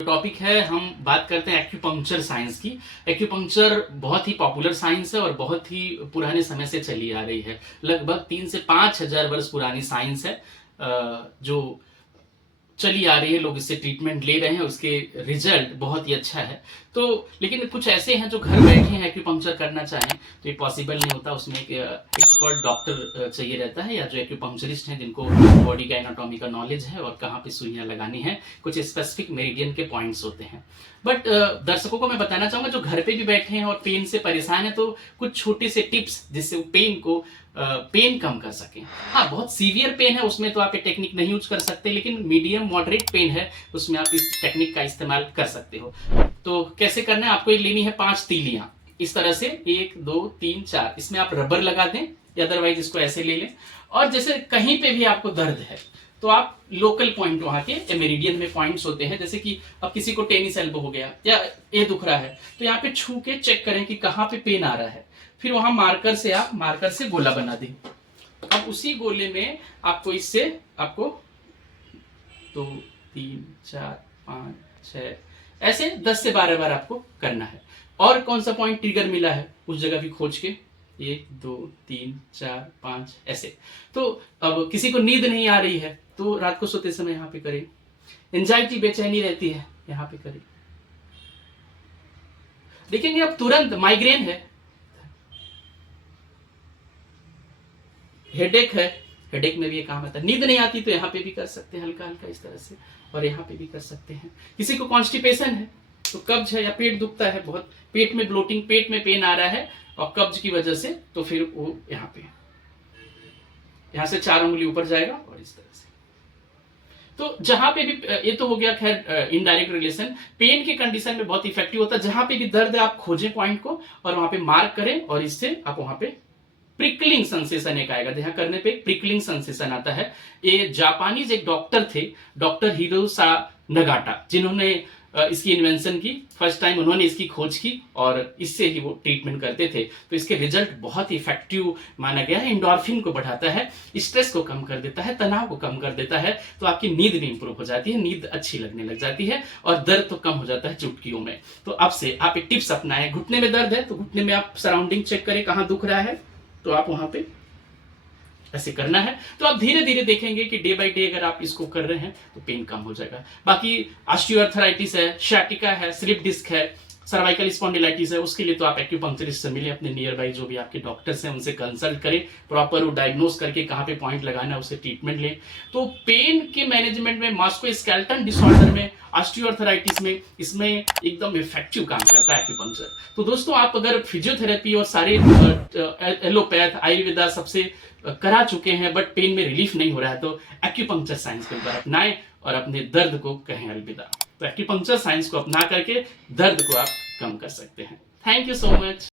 Topic है, हम बात करते हैं एक्यूपंक्चर साइंस की। एक्यूपंक्चर बहुत ही पॉपुलर साइंस है और बहुत ही पुराने समय से चली आ रही है। लगभग 3 से 5 हजार वर्ष पुरानी साइंस है जो चली आ रही है। लोग इससे ट्रीटमेंट ले रहे हैं, उसके रिजल्ट बहुत ही अच्छा है। तो लेकिन कुछ ऐसे हैं जो घर बैठे हैं एक्यूपंक्चर करना चाहें तो ये पॉसिबल नहीं होता। उसमें एक एक्सपर्ट डॉक्टर चाहिए रहता है, या जो एक्यूपंक्चरिस्ट हैं जिनको बॉडी का एनाटॉमी का नॉलेज है और कहाँ पे सुइयाँ लगानी है। कुछ स्पेसिफिक मेरिडियन के पॉइंट्स होते हैं। बट दर्शकों को मैं बताना चाहूंगा जो घर पे भी बैठे हैं और पेन से परेशान है, तो कुछ छोटे से टिप्स जिससे वो पेन कम कर सकें। हाँ, बहुत सीवियर पेन है उसमें तो आप ये टेक्निक नहीं यूज कर सकते, लेकिन मीडियम मॉडरेट पेन है उसमें आप इस टेक्निक का इस्तेमाल कर सकते हो। तो कैसे करना है, आपको ये लेनी है 5 तीलियां इस तरह से, 1 2 3 4। इसमें आप रबर लगा दें या अदरवाइज इसको ऐसे ले लें। और जैसे कहीं पे भी आपको दर्द है तो आप लोकल पॉइंट वहां के मेरिडियन में पॉइंट्स होते हैं, जैसे कि अब किसी को टेनिस एल्बो हो गया या ये दुख रहा है तो यहाँ पे छू के चेक करें कि कहाँ पे पेन आ रहा है। फिर वहां मार्कर से गोला बना दें। अब उसी गोले में आपको इससे 2 3 4 5 6 ऐसे 10 से 12 बार आपको करना है। और कौन सा पॉइंट ट्रिगर मिला है उस जगह भी खोज के 1 2 3 4 5 ऐसे। तो अब किसी को नींद नहीं आ रही है तो रात को सोते समय यहाँ पे करें। एंजाइटी बेचैनी रहती है, यहाँ पे करें। देखेंगे अब तुरंत माइग्रेन है, हेडेक है, हेडेक में भी ये काम आता है। नींद नहीं आती तो यहाँ पे भी कर सकते हैं हल्का हल्का इस तरह से, और यहाँ पे भी कर सकते हैं। किसी को कॉन्स्टिपेशन है तो कब्ज है या पेट दुखता है बहुत, पेट में ब्लोटिंग, पेट में पेन आ रहा है और कब्ज की वजह से, तो फिर वो यहाँ से 4 उंगली ऊपर जाएगा और इस तरह से। तो जहां पे भी, ये तो हो गया खैर इनडायरेक्ट रिलेशन। पेन के कंडीशन में बहुत इफेक्टिव होता है। जहां पे भी दर्द है आप खोजें पॉइंट को और वहां पे मार्क करें, और इससे आप वहां पे प्रिकलिंग सेंसेशन एक आएगा। जहां करने पे प्रिकलिंग सेंसेशन आता है। ये जापानीज एक डॉक्टर थे, डॉक्टर हिरोसा नगाटा, जिन्होंने इसकी इन्वेंशन की। फर्स्ट टाइम उन्होंने इसकी खोज की और इससे ही वो ट्रीटमेंट करते थे। तो इसके रिजल्ट बहुत ही इफेक्टिव माना गया है। इंडोर्फिन को बढ़ाता है, स्ट्रेस को कम कर देता है, तनाव को कम कर देता है। तो आपकी नींद भी इंप्रूव हो जाती है, नींद अच्छी लगने लग जाती है और दर्द तो कम हो जाता है चुटकियों में। तो अब से आप एक टिप्स अपनाएं। घुटने में दर्द है तो घुटने में आप सराउंडिंग चेक करें कहां दुख रहा है, तो आप वहां पे ऐसे करना है। तो आप धीरे धीरे देखेंगे कि डे बाय डे अगर आप इसको कर रहे हैं तो पेन कम हो जाएगा। बाकी ऑस्टियोआर्थराइटिस है, शाटिका है, स्लिप डिस्क है, सर्वाइकल स्पॉन्डिलाइटिस है, उसके लिए तो आप एक्यूपंक्चरिस्ट से मिले, अपने नियर बाई जो भी आपके डॉक्टर्स हैं उनसे कंसल्ट करें, प्रॉपर वो डायग्नोस करके कहाँ पे पॉइंट लगाना है उससे ट्रीटमेंट लें। तो पेन के मैनेजमेंट में, मास्कुलोस्केलेटल डिसऑर्डर में, ऑस्टियोआर्थराइटिस में, इसमें एकदम इफेक्टिव काम करता है एक्यूपंक्चर। तो दोस्तों, आप अगर फिजियोथेरेपी और सारे एलोपैथ, आयुर्वेदा सबसे करा चुके हैं बट पेन में रिलीफ नहीं हो रहा है, तो एक्यूपंक्चर साइंस को एक बार अपनाएं और अपने दर्द को कहें अलविदा। तो एक्यूपंक्चर साइंस को अपना करके दर्द को आप कम कर सकते हैं। Thank you so much.